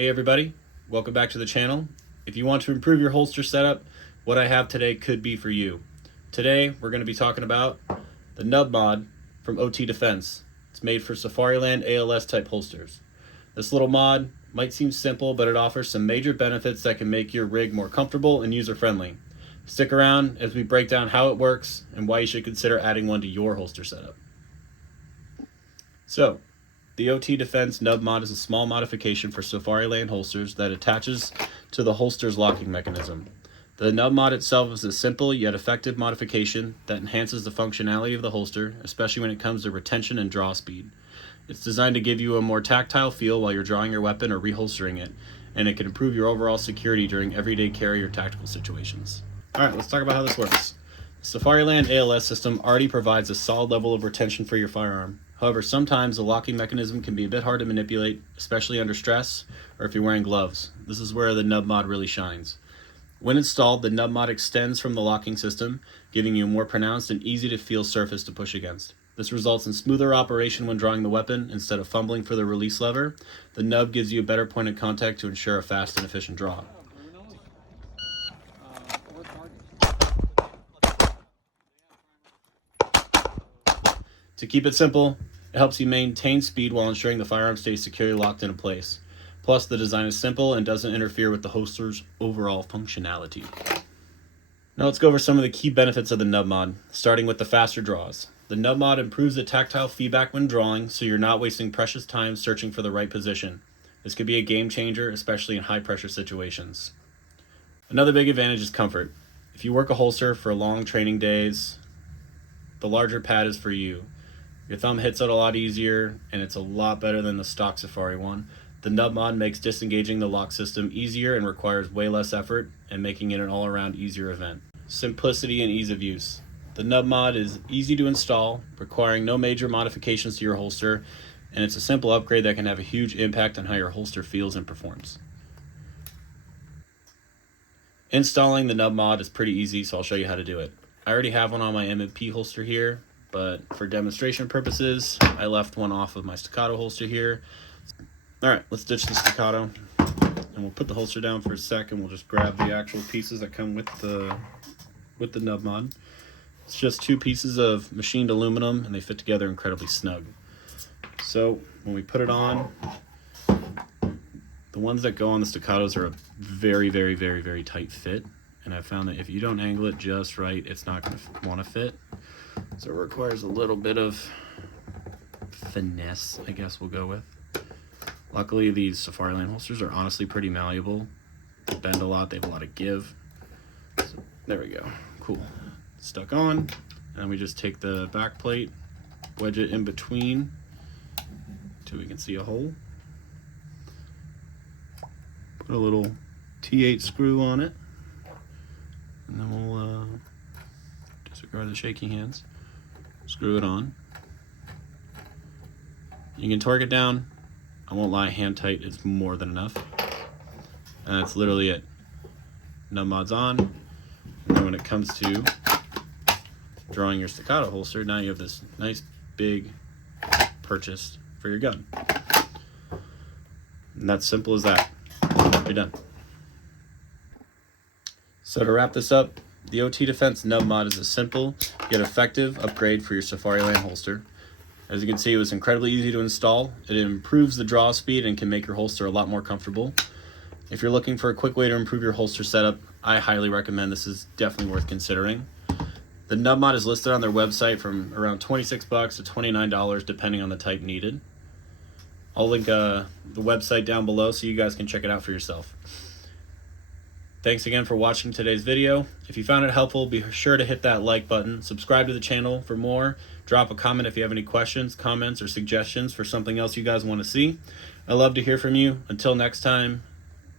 Hey everybody, welcome back to the channel. If you want to improve your holster setup, what I have today could be for you. Today we're going to be talking about the nub mod from OT Defense. It's made for Safariland ALS type holsters. This little mod might seem simple, but it offers some major benefits that can make your rig more comfortable and user friendly. Stick around as we break down how it works and why you should consider adding one to your holster setup. So, the OT Defense nub mod is a small modification for Safariland holsters that attaches to the holster's locking mechanism. The nub mod itself is a simple yet effective modification that enhances the functionality of the holster, especially when it comes to retention and draw speed. It's designed to give you a more tactile feel while you're drawing your weapon or reholstering it, and it can improve your overall security during everyday carry or tactical situations. Alright, let's talk about how this works. The Safariland ALS system already provides a solid level of retention for your firearm. However, sometimes the locking mechanism can be a bit hard to manipulate, especially under stress or if you're wearing gloves. This is where the nub mod really shines. When installed, the nub mod extends from the locking system, giving you a more pronounced and easy to feel surface to push against. This results in smoother operation when drawing the weapon instead of fumbling for the release lever. The nub gives you a better point of contact to ensure a fast and efficient draw. To keep it simple, it helps you maintain speed while ensuring the firearm stays securely locked into place. Plus, the design is simple and doesn't interfere with the holster's overall functionality. Now let's go over some of the key benefits of the nub mod, starting with the faster draws. The nub mod improves the tactile feedback when drawing, so you're not wasting precious time searching for the right position. This could be a game changer, especially in high pressure situations. Another big advantage is comfort. If you work a holster for long training days, the larger pad is for you. Your thumb hits it a lot easier, and it's a lot better than the stock Safari one. The nub mod makes disengaging the lock system easier and requires way less effort, and making it an all-around easier event. Simplicity and ease of use. The nub mod is easy to install, requiring no major modifications to your holster, and it's a simple upgrade that can have a huge impact on how your holster feels and performs. Installing the nub mod is pretty easy, so I'll show you how to do it. I already have one on my M&P holster here, but for demonstration purposes, I left one off of my staccato holster here. Alright, let's ditch the staccato, and we'll put the holster down for a sec, and we'll just grab the actual pieces that come with the nub mod. It's just two pieces of machined aluminum, and they fit together incredibly snug. So when we put it on, the ones that go on the staccatos are a very, very, very, very tight fit, and I've found that if you don't angle it just right, it's not going to want to fit. So it requires a little bit of finesse, I guess we'll go with. Luckily, these Safariland holsters are honestly pretty malleable. They bend a lot, they have a lot of give. So there we go, cool. Stuck on, and then we just take the back plate, wedge it in between until we can see a hole. Put a little T8 screw on it, and then we'll disregard the shaky hands. Screw it on. You can torque it down. I won't lie, hand tight is more than enough. And that's literally it. Nub mod's on. And then when it comes to drawing your staccato holster, now you have this nice big purchase for your gun. And that's simple as that. You're done. So to wrap this up, the OT Defense nub mod is a simple yet effective upgrade for your Safariland holster. As you can see, it was incredibly easy to install. It improves the draw speed and can make your holster a lot more comfortable. If you're looking for a quick way to improve your holster setup, I highly recommend this. Is definitely worth considering. The nub mod is listed on their website from around $26 to $29 depending on the type needed. I'll link the website down below so you guys can check it out for yourself. Thanks again for watching today's video. If you found it helpful, be sure to hit that like button, subscribe to the channel for more, drop a comment if you have any questions, comments, or suggestions for something else you guys want to see. I love to hear from you. Until next time,